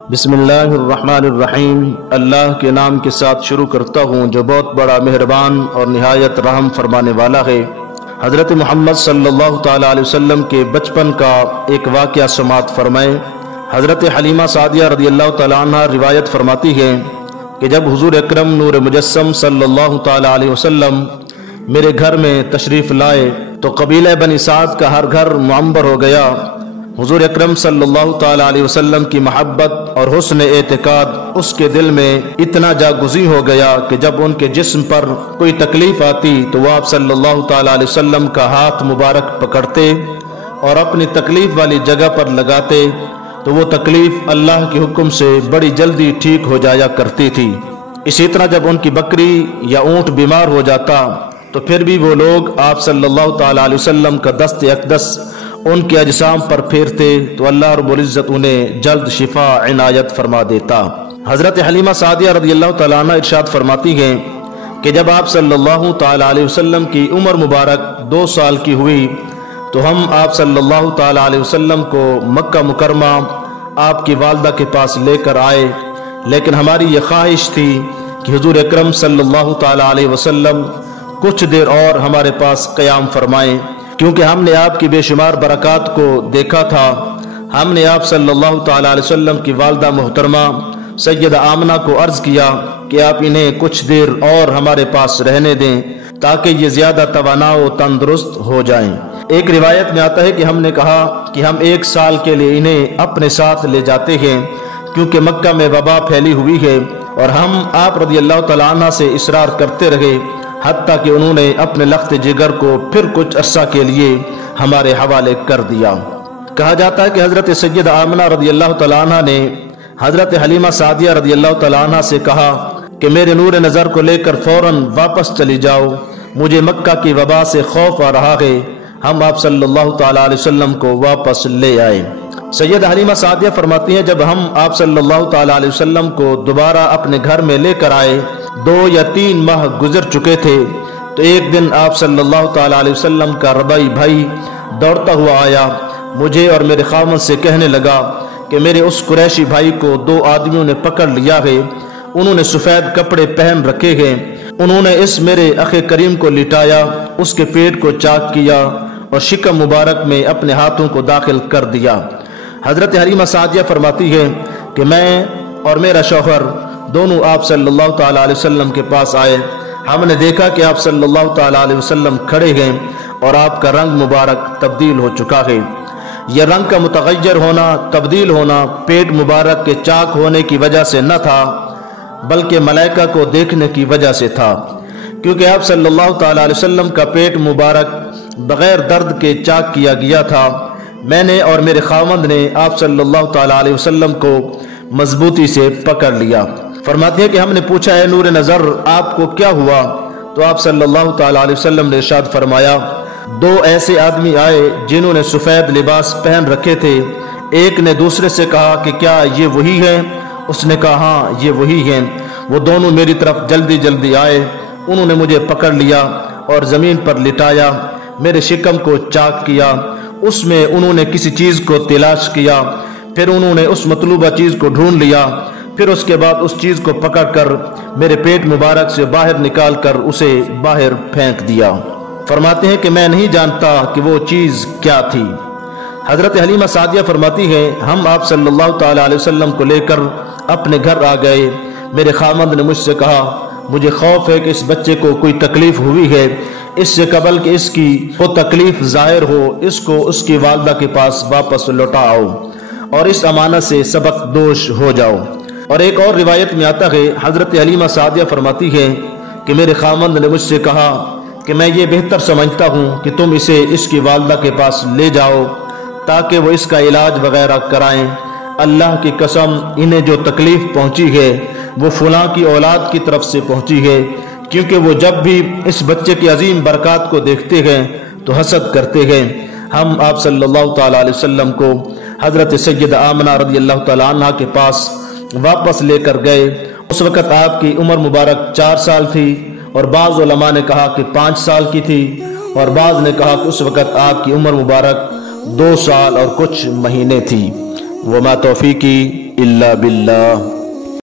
बिस्मिल्लाहिर्रहमानिर्रहीम। अल्लाह के नाम के साथ शुरू करता हूँ जो बहुत बड़ा मेहरबान और निहायत रहम फरमाने वाला है। हज़रत मोहम्मद सल्लल्लाहु ताला अलैहि वसल्लम के बचपन का एक वाक़या समात फरमाएँ। हज़रत हलीमा सादिया रज़ियल्लाहु ताला अन्हा रिवायत फरमाती है कि जब हुज़ूर अकरम नूर मुजस्सम सल्लल्लाहु ताला अलैहि वसल्लम मेरे घर में तशरीफ़ लाए तो कबीला बनी साद का हर घर मुअम्बर हो गया। हुज़ूर अकरम सल्लल्लाहु ताला अलैहि वसल्लम की महब्बत और हुस्न एतिकाद उसके दिल में इतना जागुज़ी हो गया कि जब उनके जिस्म पर कोई तकलीफ़ आती तो वह आप सल्लल्लाहु ताला अलैहि वसल्लम का हाथ मुबारक पकड़ते और अपनी तकलीफ़ वाली जगह पर लगाते तो वो तकलीफ़ अल्लाह के हुक्म से बड़ी जल्दी ठीक हो जाया करती थी। इसी तरह जब उनकी बकरी या ऊँट बीमार हो जाता तो फिर भी वो लोग आप सल्लल्लाहु ताला अलैहि वसल्लम का दस्त अक़दस उनके अजसाम पर फेरते तो अल्लाह रब्बुल इज़्ज़त उन्हें जल्द शिफा इनायत फरमा देता। हज़रत हलीमा सादिया रज़ियल्लाहु ताला अन्हा इरशाद फरमाती हैं कि जब आप सल्लल्लाहु ताला अलैहि वसल्लम की उम्र मुबारक 2 साल की हुई तो हम आप सल्लल्लाहु ताला अलैहि वसल्लम को मक्का मुकरमा आपकी वालदा के पास लेकर आए, लेकिन हमारी ये ख्वाहिश थी कि हुज़ूर अकरम सल्लल्लाहु ताला अलैहि वसल्लम कुछ देर और हमारे पास क़याम फरमाएं, क्योंकि हमने आपकी बेशुमार बरक़ात को देखा था। हमने आप सल्लल्लाहु ताला अलैहि वसल्लम की वालदा मोहतरमा सैयदा आमना को अर्ज़ किया कि आप इन्हें कुछ देर और हमारे पास रहने दें ताकि ये ज़्यादा तवाना व तंदुरुस्त हो जाएं। एक रिवायत में आता है कि हमने कहा कि हम 1 साल के लिए इन्हें अपने साथ ले जाते हैं क्योंकि मक्का में वबा फैली हुई है, और हम आप रज़ियल्लाहु ताला अन्हा से इसरार करते रहे हत्ता कि उन्होंने अपने लख्त जिगर को फिर कुछ अरसा के लिए हमारे हवाले कर दिया। कहा जाता है कि हज़रत सैयदा आमना रज़ियल्लाहु ताला अन्हा ने हज़रत हलीमा सादिया रज़ियल्लाहु ताला अन्हा से कहा कि मेरे नूर नज़र को लेकर फ़ौरन वापस चली जाओ, मुझे मक्का की वबा से खौफ आ रहा है। हम आप सल्लल्लाहु ताला अलैहि वसल्लम को वापस ले आए। सैयदा हलीमा सादिया फरमाती हैं जब हम आप सल्लल्लाहु ताला अलैहि वसल्लम को दोबारा अपने घर में लेकर आए 2 या 3 माह गुजर चुके थे तो एक दिन आप सल्लल्लाहु ताला अलैहि वसल्लम का रबाई भाई दौड़ता हुआ आया, मुझे और मेरे खामन से कहने लगा कि मेरे उस कुरैशी भाई को 2 आदमियों ने पकड़ लिया है, उन्होंने सफ़ेद कपड़े पहन रखे हैं, उन्होंने इस मेरे अखे करीम को लिटाया, उसके पेट को चाक किया और शिकम मुबारक में अपने हाथों को दाखिल कर दिया। हज़रत हलीमा सादिया फरमाती है कि मैं और मेरा शौहर दोनों आप सल्लल्लाहु ताला अलैहि वसल्लम के पास आए। हमने देखा कि आप सल्लल्लाहु ताला अलैहि वसल्लम खड़े हैं और आपका रंग मुबारक तब्दील हो चुका है। यह रंग का मुतगय्यर होना, तब्दील होना पेट मुबारक के चाक होने की वजह से न था बल्कि मलाइका को देखने की वजह से था, क्योंकि आप सल्लल्लाहु ताला अलैहि वसल्लम का पेट मुबारक बग़ैर दर्द के चाक किया गया था। मैंने और मेरे खामद ने आप सल्लल्लाहु ताला अलैहि वसल्लम को मजबूती से पकड़ लिया। फरमाते हैं कि हमने पूछा है नूर नज़र आपको क्या हुआ, तो आप सल्लल्लाहु ताला अलैहि वसल्लम ने इरशाद फरमाया 2 ऐसे आदमी आए जिन्होंने सफ़ेद लिबास पहन रखे थे। एक ने दूसरे से कहा कि क्या ये वही है? उसने कहा हाँ ये वही हैं। वो दोनों मेरी तरफ जल्दी जल्दी आए, उन्होंने मुझे पकड़ लिया और ज़मीन पर लिटाया, मेरे शिकम को चाक किया, उसमें उन्होंने किसी चीज़ को तलाश किया, फिर उन्होंने उस मतलूबा चीज़ को ढूंढ लिया, फिर उसके बाद उस चीज़ को पकड़कर मेरे पेट मुबारक से बाहर निकाल कर उसे बाहर फेंक दिया। फरमाते हैं कि मैं नहीं जानता कि वो चीज़ क्या थी। हज़रत हलीमा सादिया फरमाती है हम आप सल्लल्लाहु ताला अलैहि वसल्लम को लेकर अपने घर आ गए। मेरे खामद ने मुझसे कहा मुझे खौफ है कि इस बच्चे को कोई तकलीफ़ हुई है, इससे कबल कि इसकी वो तकलीफ़ ज़ाहिर हो इसको उसकी वालदा के पास वापस लौटा आओ और इस अमानत से सबक दोष हो जाओ। और एक और रिवायत में आता है हज़रत हलीमा सादिया फरमाती है कि मेरे खामद ने मुझसे कहा कि मैं ये बेहतर समझता हूँ कि तुम इसे इसकी वालदा के पास ले जाओ ताकि वो इसका इलाज वगैरह कराएं। अल्लाह की कसम इन्हें जो तकलीफ़ पहुँची है वो फलां की औलाद की तरफ से पहुँची है, क्योंकि वो जब भी इस बच्चे की अजीम बरक़ात को देखते हैं तो हसद करते हैं। हम आप सल्लल्लाहु ताला अलैहि वसल्लम को हज़रत सैयदा आमना रज़ियल्लाहु ताला अन्हा के पास वापस लेकर गए। उस वक़्त आपकी उम्र मुबारक 4 साल थी और बाज़ उलमा ने कहा कि 5 साल की थी और बाज़ ने कहा कि उस वक़्त आपकी उम्र मुबारक 2 साल और कुछ महीने थी। वमा तौफ़ीक़ी इल्ला बिल्लाह।